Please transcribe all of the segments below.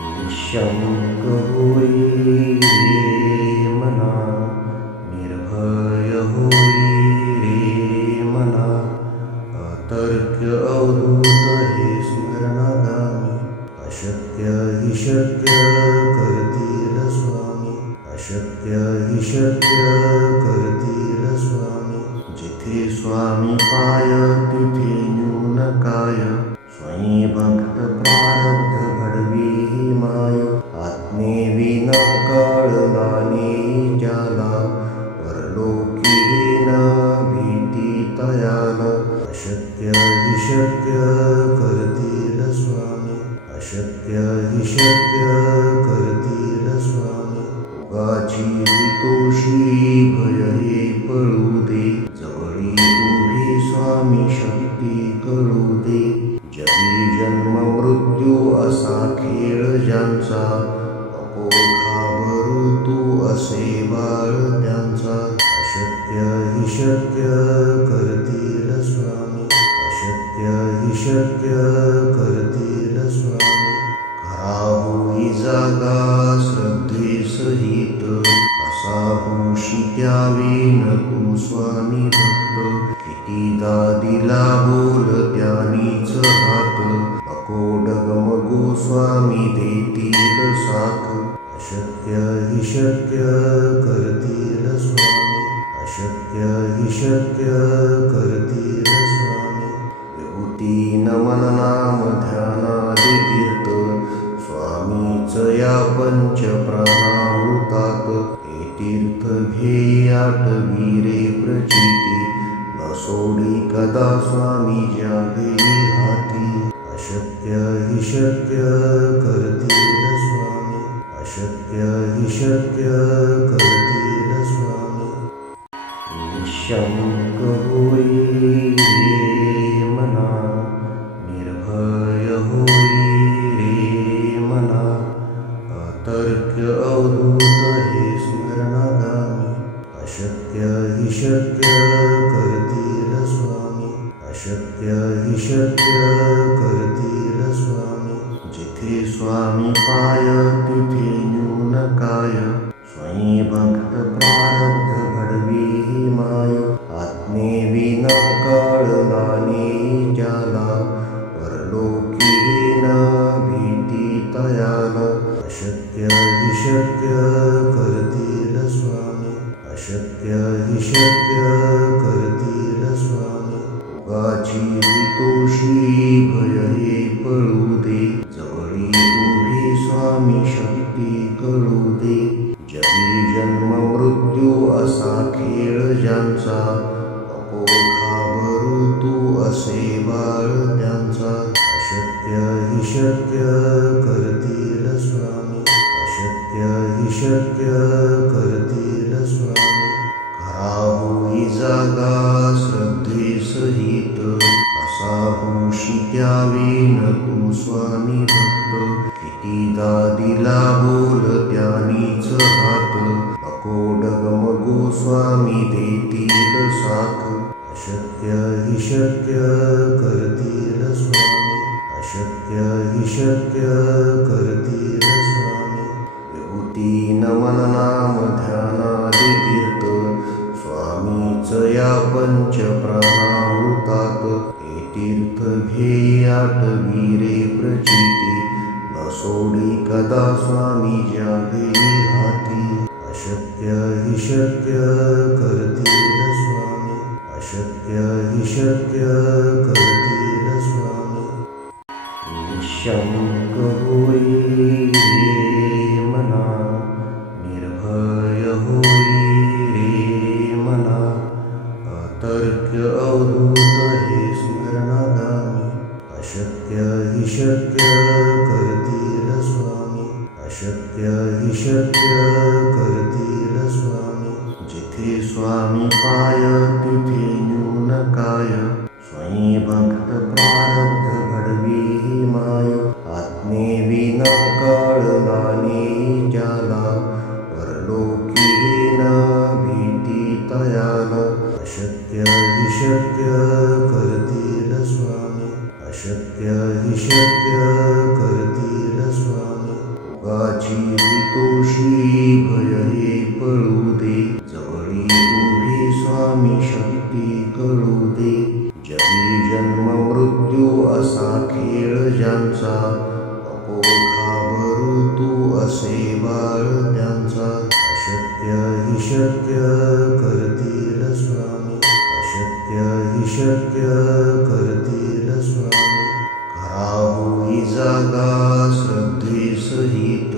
निःशंक होई रे मना, निर्भय होई रे मना, अतर्क्य अवधूत हे स्मरणागामी, अशक्य हि शक्य करतील स्वामी, अशक्य हि शक्य करतील स्वामी. जिथे स्वामी पाय तिथे न्यून काय, स्वयं भक्त प्रारब्ध घडवी ही माय. आत्मेविना कळला नाही ज्याला, परलोकी न भीती तयाला. अशक्य हि शक्य करतील स्वामी, अशक्य हि शक्य करतील स्वामी. उगाची तोषी भय हे पळू दे, जवळी उभी स्वामी शक्ती कळू दे. जगी जन्म मृत्यू असा खेळ ज्यांचा, नको घाबरू तू असे बाळ त्यांचा. अशक्य हि शक्य करतील स्वामी, अशक्य हि शक्य करतील स्वामी. खरा होई जागा श्रद्धे सहित, असा होशी द्यावी न तू स्वामी भक्त. कितीदा दिला बोल त्यानीच हात, नको डगमगू स्वामी देतील साथ. अशक्य हि शक्य करतील स्वामी, अशक्य हि शक्य करतील स्वामी. विभूती नमन नाम ध्यानादि तीर्थ, स्वामीच या पंच प्राणामृतात. हे तीर्थ घेई आठवी रे प्रचिती, न सोडी कदा स्वामी ज्या घेई हाती. अशक्य हि शक्य करतील स्वामी, अशक्य हि शक्य करतील स्वामी. निःशंक होई रे मना, निर्भय होई रे मना, अतर्क्य अवधूत हे स्मरणागामी. अशक्य हि शक्य करतील स्वामी, अशक्य हि शक्य करतील स्वामी. जिथे स्वामी पाय तिथे न्यून काय, स्वयं भक्त प्रारब्ध घडवी ही माय. आत्मेविना कळला नाही ज्याला, परलोकी न भीती तयाला. अशक्य हि शक्य करतील स्वामी, अशक्य हि शक्य करतील स्वामी. उगाची तोषी भय हे पळू दे, जवळी उभी स्वामी शक्ती कळू दे. जगी जन्म मृत्यू असा खेळ ज्यांचा, नको घाबरू तू असे बाळ त्यांचा. अशक्य हि शक्य करतील स्वामी, अशक्य हि शक्य करतील स्वामी. खरा होई जागा श्रद्धे सहित, असा होशी द्यावी न तू स्वामी भक्त. कितीदा दिला बोल त्यानीच हात, नको डगमगू स्वामी देतील साथ. अशक्य हि शक्य करतील स्वामी, अशक्य हि शक्य करतील स्वामी. विभूती नमन नाम ध्यानादि तीर्थ, स्वामीच या पंच प्राणामृतात. हे तीर्थ घेई आठवी रे प्रचिती, न सोडी कदा स्वामी ज्या घेई हाती. अशक्य हि शक्य करतील स्वामी, अशक्य हि शक्य करतील स्वामी. निःशंक होई रे मना, निर्भय होई रे मना, अतर्क्य अवधूत हे स्मरणागामी. अशक्य हि शक्य करतील स्वामी, अशक्य हि शक्य करतील स्वामी. जिथे स्वामी पाय तिथे न्यून काय, स्वयं भक्त प्रारब्ध घडवी ही माय. आत्मेविना कळला नाही ज्याला, परलोकी न भीती तयाला. अशक्य हि शक्य करतील स्वामी, अशक्य हि शक्य करतील स्वामी. रोगाची भीतोशी भय हे पळू दे, जवळी उभी स्वामी शक्ती कळू दे. जगी जन्म मृत्यू असा खेळ ज्यांचा, नको घाबरू तू असे बाळ त्यांचा. अशक्य हि शक्य करतील स्वामी, अशक्य हि शक्य करतील स्वामी. खरा होई जागा श्रद्धेसहित,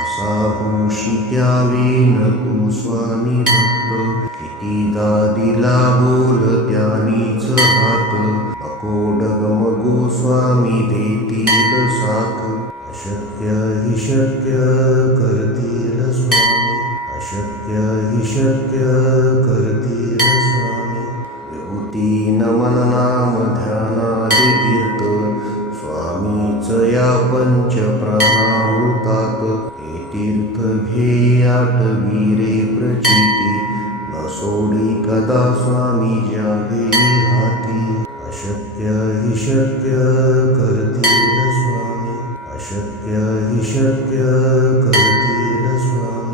असा होशी त्यावेन तू स्वामी भक्त. कितीदा दिला बोल त्यानीच हात, नको डगमगू स्वामी देतील साथ. अशक्य हि शक्य करतील स्वामी, अशक्य हि शक्य करतील स्वामी. विभूती नमन नाम ध्यानादि तीर्थ, स्वामीच या पंच प्राणामृतात. हे तीर्थ घे आठवी रे प्रचिती, न सोडी कदा स्वामी जागे हाती. अशक्य हि शक्य करतील स्वामी, अशक्य हि शक्य करतील स्वामी.